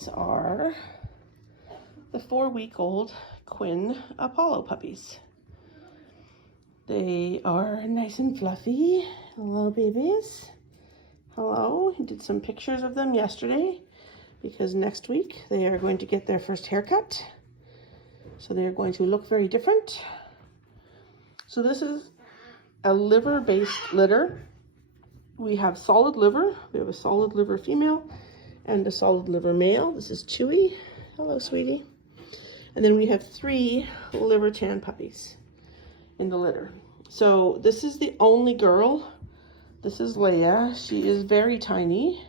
These are the 4-week-old Quinn Apollo puppies. They are nice and fluffy. Hello, babies. Hello. I did some pictures of them yesterday because next week they are going to get their first haircut. So they're going to look very different. So this is a liver-based litter. We have solid liver. We have a solid liver female and a solid liver male. This is Chewy. Hello, sweetie. And then we have 3 liver tan puppies in the litter. So this is the only girl. This is Leia. She is very tiny.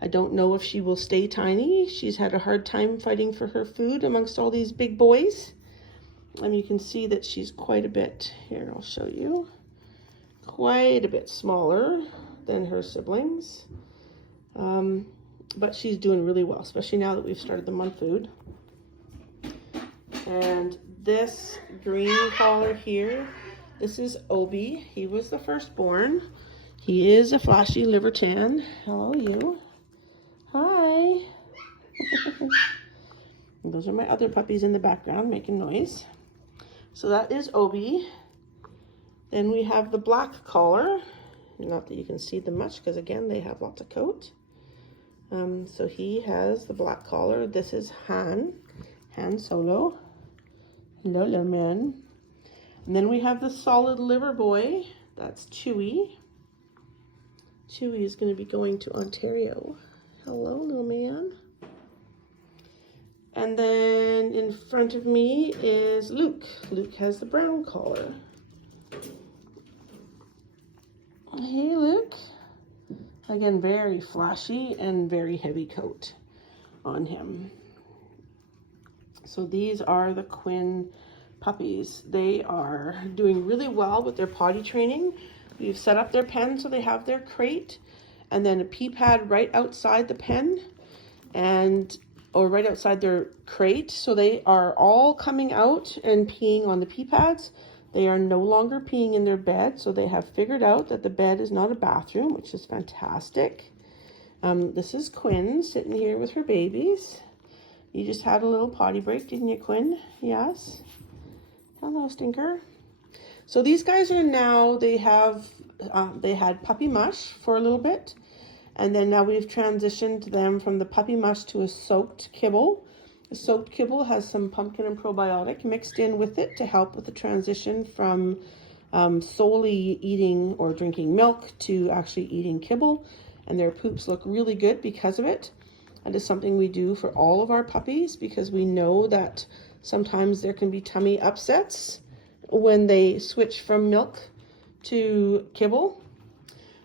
I don't know if she will stay tiny. She's had a hard time fighting for her food amongst all these big boys. And you can see that she's quite a bit, here I'll show you, quite a bit smaller than her siblings. But she's doing really well, especially now that we've started them on food. And this green collar here, this is Obi. He was the firstborn. He is a flashy liver tan. Hello, you. Hi. And those are my other puppies in the background making noise. So that is Obi. Then we have the black collar. Not that you can see them much because, again, they have lots of coat. So he has the black collar. This is Han Solo. Hello, little man. And then we have the solid liver boy. That's Chewy. Chewy is going to be going to Ontario. Hello, little man. And then in front of me is Luke. Luke has the brown collar. Hey, Luke. Again, very flashy and very heavy coat on him. So these are the Quinn puppies. They are doing really well with their potty training. We've set up their pen so they have their crate and then a pee pad right outside the pen or right outside their crate. So they are all coming out and peeing on the pee pads. They are no longer peeing in their bed, so they have figured out that the bed is not a bathroom, which is fantastic. This is Quinn sitting here with her babies. You just had a little potty break, didn't you, Quinn? Yes. Hello, Stinker. So these guys are now, they had puppy mush for a little bit, and then now we've transitioned them from the puppy mush to a soaked kibble. The soaked kibble has some pumpkin and probiotic mixed in with it to help with the transition from solely eating or drinking milk to actually eating kibble. And their poops look really good because of it. That is something we do for all of our puppies because we know that sometimes there can be tummy upsets when they switch from milk to kibble.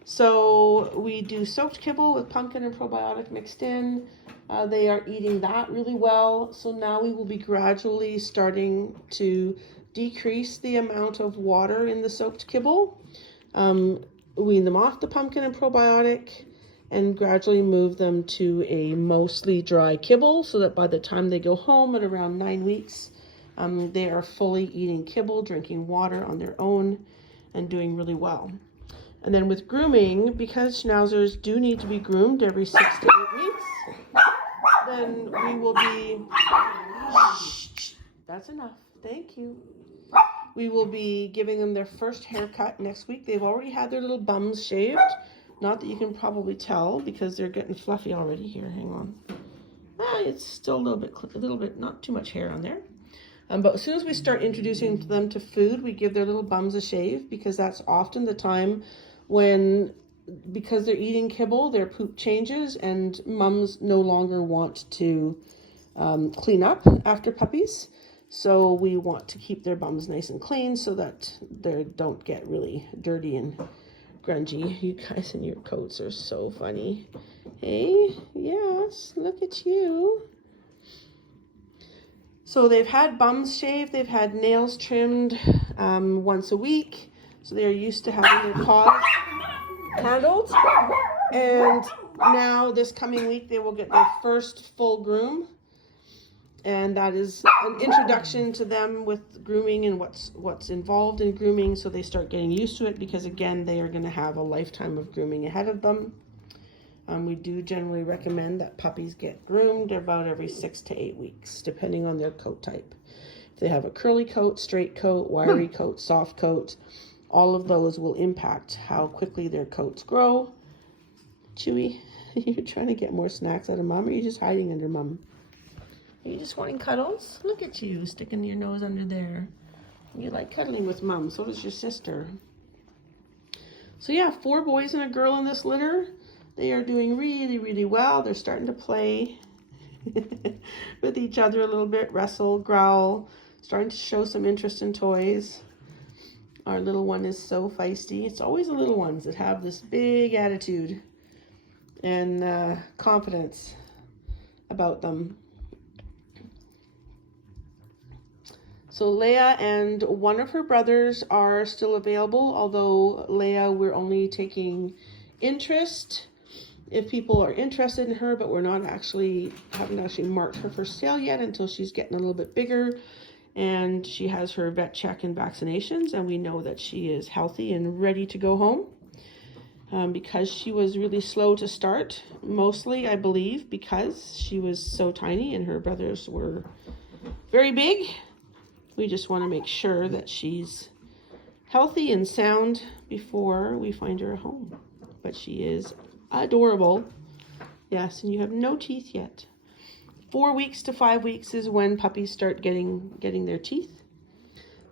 So we do soaked kibble with pumpkin and probiotic mixed in. They are eating that really well. So now we will be gradually starting to decrease the amount of water in the soaked kibble, wean them off the pumpkin and probiotic, and gradually move them to a mostly dry kibble so that by the time they go home at around 9 weeks, they are fully eating kibble, drinking water on their own, and doing really well. And then with grooming, because schnauzers do need to be groomed every 6 to 8 weeks, then we will be, that's enough, thank you. We will be giving them their first haircut next week. They've already had their little bums shaved. Not that you can probably tell because they're getting fluffy already. Here, hang on. It's still a little bit, not too much hair on there. But as soon as we start introducing them to food, we give their little bums a shave because that's often the time when, because they're eating kibble, their poop changes and mums no longer want to clean up after puppies. So we want to keep their bums nice and clean so that they don't get really dirty and grungy. You guys in your coats are so funny. Hey, yes, look at you. So they've had bums shaved, they've had nails trimmed once a week. So they're used to having their paws handled. And now this coming week, they will get their first full groom. And that is an introduction to them with grooming and what's involved in grooming, so they start getting used to it because, again, they are going to have a lifetime of grooming ahead of them. We do generally recommend that puppies get groomed about every 6 to 8 weeks, depending on their coat type. If they have a curly coat, straight coat, wiry coat, soft coat, all of those will impact how quickly their coats grow. Chewy, you're trying to get more snacks out of Mom, or are you just hiding under Mom? Are you just wanting cuddles? Look at you, sticking your nose under there. You like cuddling with Mom, so does your sister. So yeah, 4 boys and a girl in this litter. They are doing really, really well. They're starting to play with each other a little bit, wrestle, growl, starting to show some interest in toys. Our little one is so feisty. It's always the little ones that have this big attitude and confidence about them. So Leia and one of her brothers are still available, although Leia, we're only taking interest if people are interested in her, but we're not haven't actually marked her for sale yet until she's getting a little bit bigger and she has her vet check and vaccinations, and we know that she is healthy and ready to go home. Because she was really slow to start, mostly I believe because she was so tiny and her brothers were very big. We just want to make sure that she's healthy and sound before we find her a home. But she is adorable. Yes, and you have no teeth yet. 4 weeks to 5 weeks is when puppies start getting their teeth.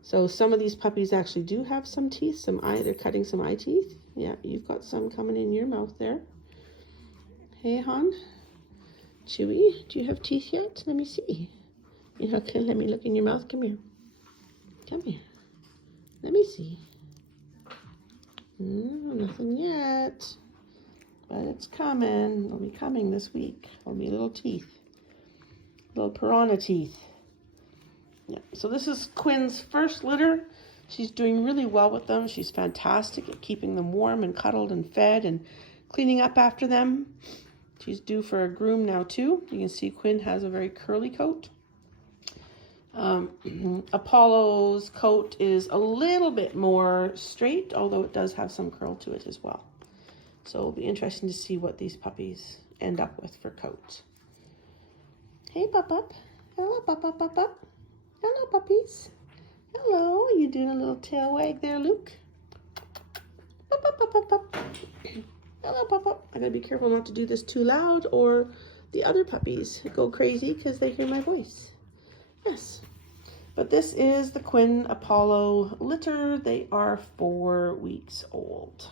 So some of these puppies actually do have some teeth, they're cutting some eye teeth. Yeah, you've got some coming in your mouth there. Hey, hon. Chewy, do you have teeth yet? Let me see. Okay, let me look in your mouth. Come here. Come here. Let me see. Nothing yet. But it's coming. It'll be coming this week. It'll be little teeth. Little piranha teeth. Yeah. So this is Quinn's first litter. She's doing really well with them. She's fantastic at keeping them warm and cuddled and fed and cleaning up after them. She's due for a groom now too. You can see Quinn has a very curly coat. Apollo's coat is a little bit more straight, although it does have some curl to it as well. So it'll be interesting to see what these puppies end up with for coats. Hey, Pup. Hello, Pup. Hello, puppies. Hello. Are you doing a little tail wag there, Luke? Pup. Hello, Pup. I gotta be careful not to do this too loud, or the other puppies go crazy because they hear my voice. Yes. But this is the Quinn Apollo litter. They are 4 weeks old.